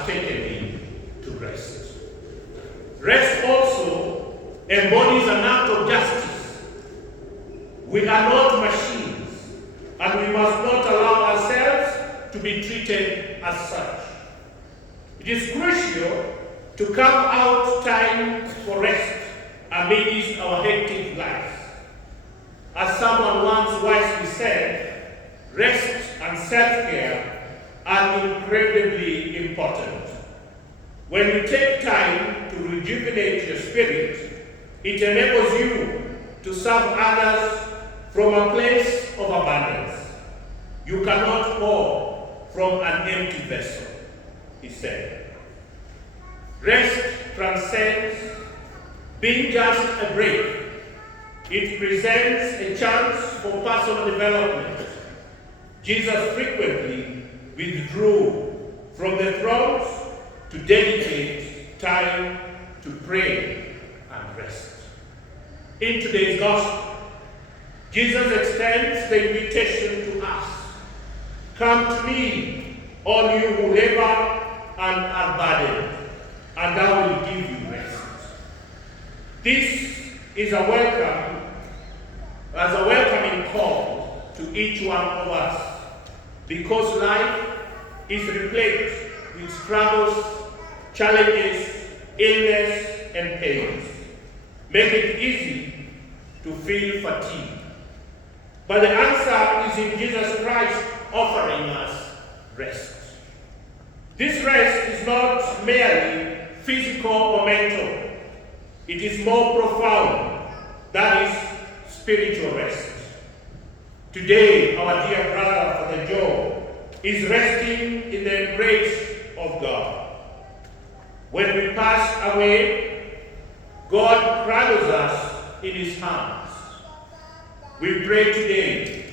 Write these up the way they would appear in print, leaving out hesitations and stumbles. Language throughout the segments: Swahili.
has taken him to rest. Rest also embodies an act of justice. We are not machines, and we must not allow ourselves to be treated as such. It is crucial to carve out time for rest amidst our hectic lives. As someone once wisely said, rest and self-care are incredibly important. When you take time to rejuvenate your spirit, it enables you to serve others from a place of abundance. You cannot pour from an empty vessel, he said. Rest transcends being just a break. It presents a chance for personal development. Jesus frequently withdrew from the thrones to dedicate time to pray and rest. In today's gospel, Jesus extends the invitation to us. Come to me, all you who labor and are burdened, and I will give you rest. This is a welcoming call to each one of us, because life is replete with struggles, challenges, illness, and pains. Make it easy to feel fatigue. But the answer is in Jesus Christ offering us rest. This rest is not merely physical or mental. It is more profound. That is spiritual rest. Today, our dear brother, Father Joe, is resting in the embrace of God. When we pass away, God cradles us in his hands. We pray today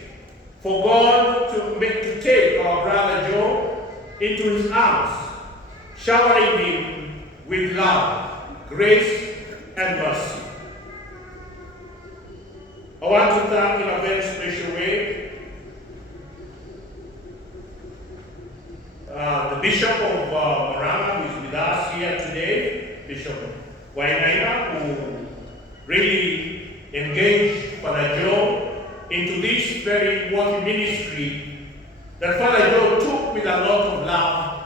for God to take our brother Joe into his arms, showering him with love, grace, and mercy. I want to thank in a very special way the Bishop of Murang'a, who is with us here today, Bishop Wainaina, who really engaged Father Joe into this very worthy ministry that Father Joe took with a lot of love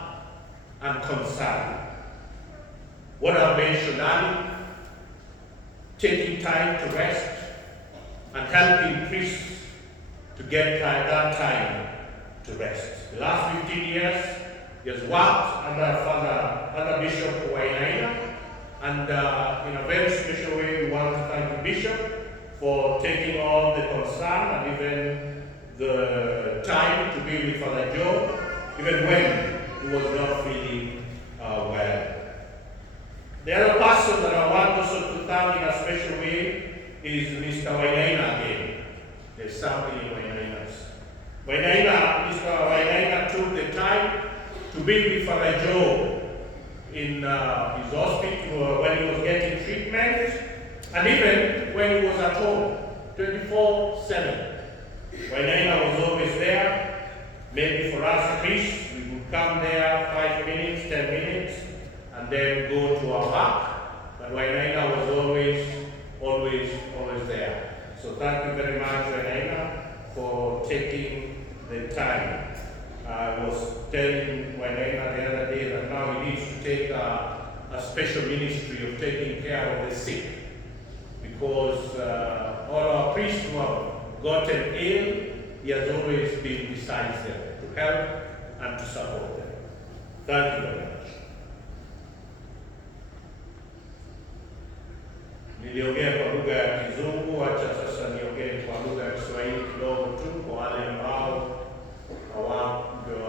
and concern. What I mentioned earlier, taking time to rest and helping priests to get that time to rest. The last 15 years, he has worked under Father Bishop Wainaina, and in a very special way, we want to thank the Bishop for taking all the concern and even the time to be with Father Joe, even when he was not feeling well. The other person that I want also to thank in a special way is Mr. Wainaina again. There's something in Wainaina's. Mr. Wainaina took the time to be with Father Joe in his hospital when he was getting treatment, and even when he was at home, 24/7. Wainaina was always there. Maybe for us priests, we would come there 5 minutes, 10 minutes, and then go to our work. But Wainaina was always there. So thank you very much, Wainaina, for taking the time. I was telling Wainaina the other day that now he needs to take a special ministry of taking care of the sick, because all our priests who have gotten ill, he has always been beside them to help and to support them. Thank you very much. Niliongea kwa lugha ya Kizungu, acha sasa niongee kwa lugha ya Kiswahili kidogo tu kwa wale ambao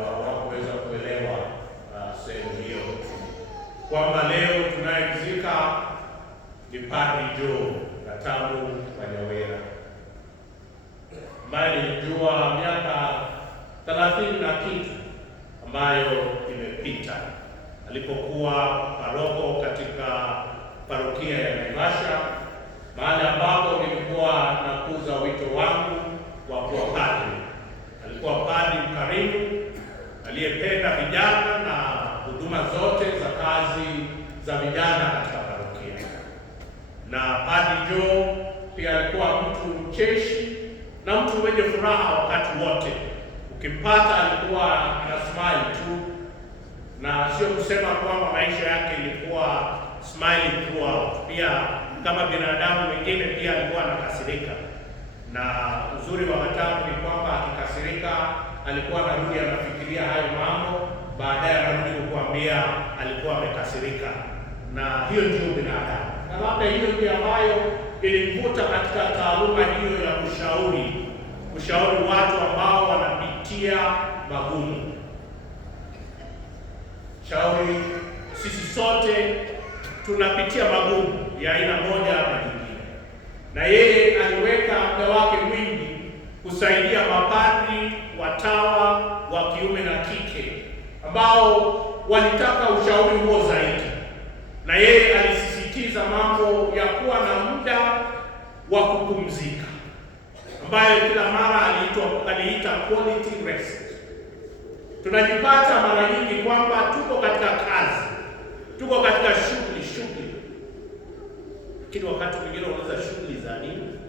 hawakuweza kuelewa sehemu hiyo, kwamba leo tunayemzika ni Padre Joe Gatamu Kanyawira, ambaye nilijua miaka 30 na kitu ambayo imepita alipokuwa paroko katika parokia ya Naivasha, mahali ambapo nilikuwa nakuza wito wangu wa kuwa padri. Alikuwa padri mkarimu aliyependa vijana na huduma zote mwenye furaha wakati wote. Ukimpata alikuwa ana smile tu, na sio kusema kwamba maisha yake ilikuwa smiling throughout. Pia kama binadamu wengine pia alikuwa anakasirika, na uzuri wa Gatamu ni kwamba akikasirika alikuwa anarudi anafikiria hayo mambo, baadaye anarudi kukuambia alikuwa amekasirika. Na hiyo ndio binadamu, na labda hiyo ndio ambayo ilimvuta katika taaluma hiyo ya kushauri watu ambao wanapitia magumu. Shauri sisi sote tunapitia magumu ya aina moja ama nyingine, na yeye aliweka muda wake mwingi kusaidia mapadri, watawa wa kiume na kike ambao walitaka ushauri huo zaidi, na yeye alisisitiza mambo ya kuwa na muda wa kupumzika, ambayo kila mara aliita quality rest. Tunajipata mara nyingi kwamba tuko katika kazi, tuko katika shughuli, lakini wakati mwingine unaweza shughuli za nini?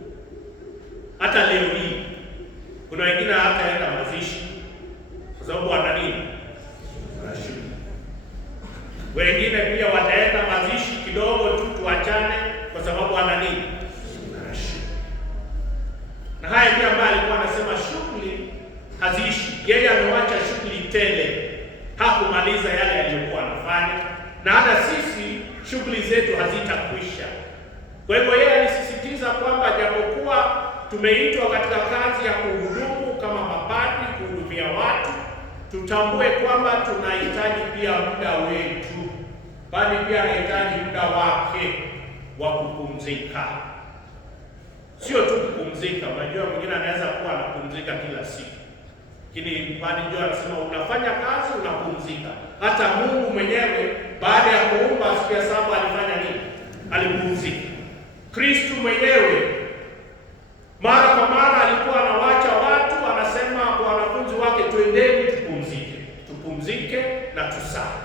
Hata leo hii kuna wengine hataenda mazishi kwa sababu wana nini? Wana shughuli. Wengine pia wataenda mazishi kidogo tu tuachane kwa sababu wana nini? Wana shughuli. Na haya pia ambaye alikuwa anasema shughuli haziishi. Yeye amewacha shughuli tele, hakumaliza yale aliyokuwa anafanya, na hata sisi shughuli zetu hazitakwisha. Kwa hivyo yeye alisisitiza kwamba japokuwa tumeitwa katika kazi ya kuhudumu kama mapadri, kuhudumia watu, tutambue kwamba tunahitaji pia muda wetu, bali pia anahitaji muda wake wa kupumzika. Sio tu kupumzika, unajua mwingine anaweza kuwa anapumzika kila siku, lakini Padre Joe anasema unafanya kazi, unapumzika. Hata Mungu mwenyewe baada ya kuumba siku ya saba alifanya nini? Alipumzika. Kristo mwenyewe mara kwa mara alikuwa anawacha watu, anasema kwa wanafunzi wake, twendeni tupumzike na tusali.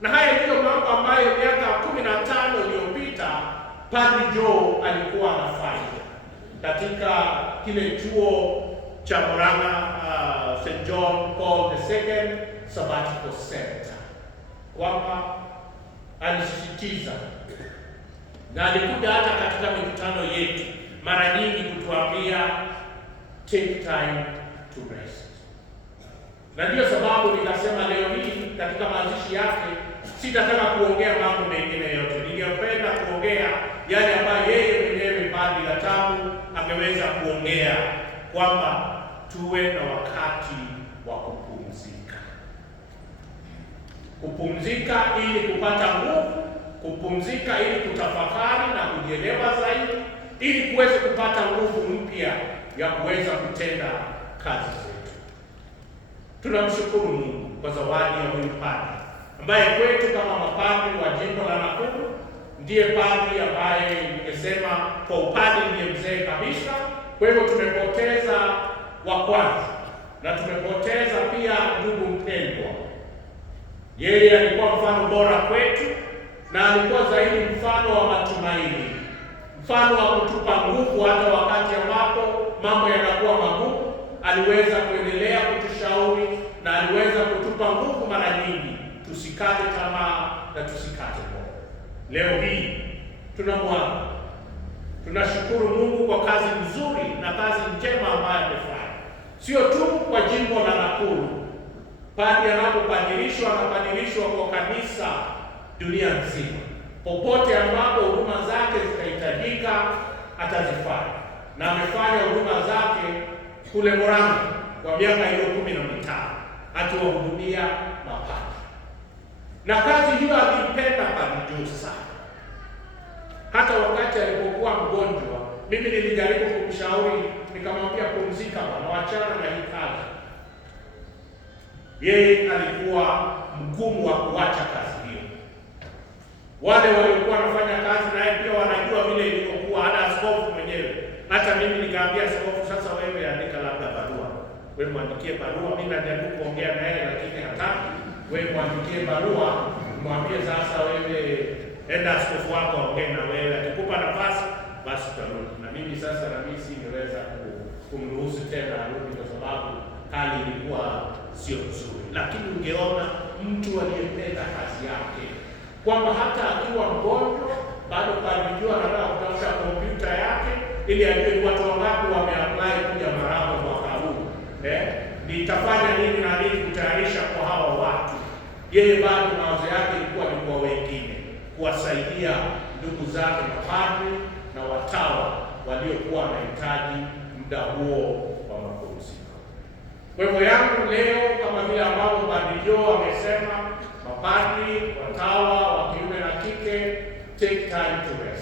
Na haya ndiyo mambo ambayo miaka 15 iliyopita Padre Joe alikuwa anafanya katika kile chuo cha Murang'a, St. John Paul II Sabbatical Center, kwamba alisisitiza na alikuja hata katika mikutano yetu mara nyingi kutuambia take time to rest. Na ndiyo sababu nikasema leo hii katika mazishi yake sitataka kuongea mambo mengine yote. Ningependa kuongea yale ambayo yeye mwenyewe Padre Gatamu ameweza kuongea, kwamba tuwe na wakati wa kupumzika. Kupumzika ili kupata nguvu, kupumzika ili kutafakari na kujielewa zaidi, ili kuweze kupata nguvu mpya ya kuweza kutenda kazi zetu. Tunamshukuru Mungu kwa zawadi ya huyu padri ambaye kwetu kama mapadri wa jimbo la Nakuru ndiye padri ambaye nimesema kwa upadri ndiye mzee kabisa. Kwa hivyo tumepoteza wa kwanza na tumepoteza pia ndugu mpendwa. Yeye alikuwa mfano bora kwetu na alikuwa zaidi mfano wa matumaini, mfano wa kutupa nguvu hata wakati ambapo mambo yanakuwa magumu. Aliweza kuendelea kutushauri na aliweza kutupa nguvu mara nyingi, tusikate tamaa na tusikate moyo. Leo hii tunamwaga, tunashukuru Mungu kwa kazi nzuri na kazi njema ambayo amefanya, sio tu kwa jimbo la Nakuru. Padri anapopadilishwa anapadilishwa kwa kanisa dunia nzima. Popote ambapo huduma zake zitahitajika atazifanya, na amefanya huduma zake kule Murang'a kwa miaka hiyo 15 akiwahudumia mapadri, na kazi hiyo aliipenda Padre Joe sana. Hata wakati alipokuwa mgonjwa, mimi nilijaribu kumshauri, nikamwambia pumzika bwana, wachana na hii kazi. Yeye alikuwa mgumu wa kuacha kazi hiyo. Wale waliokuwa wanafanya kazi naye pia wanajua vile ilivyokuwa, hata askofu mwenyewe. Hata mimi nikaambia askofu, sasa wewe andika labda barua, wewe mwandikie barua. Mimi najaribu kuongea naye lakini hataki. Wewe mwandikie barua, mwambie sasa wewe enda askofu wako aongee na wewe, akikupa nafasi basi tutarudi. Na mimi sasa na mimi singeweza kumruhusu tena arudi, kwa sababu hali ilikuwa sio nzuri. Lakini ungeona mtu aliyependa kazi yake, kwamba hata akiwa mgonjwa bado alijua anataka kutafuta kompyuta yake ili ajue watu wangapi wameapply kuja Maraba mwaka huu, nitafanya nini na nini kutayarisha kwa hawa watu. Yeye bado mawazo yake ilikuwa ni kwa wengine, kuwasaidia ndugu zake mapadri na watawa waliokuwa wanahitaji muda huo wa mapumziko. Kwa hivyo yangu leo, kama vile ambavyo Padri Joe amesema, mapadri, watawa wa kiume na kike, take time to rest.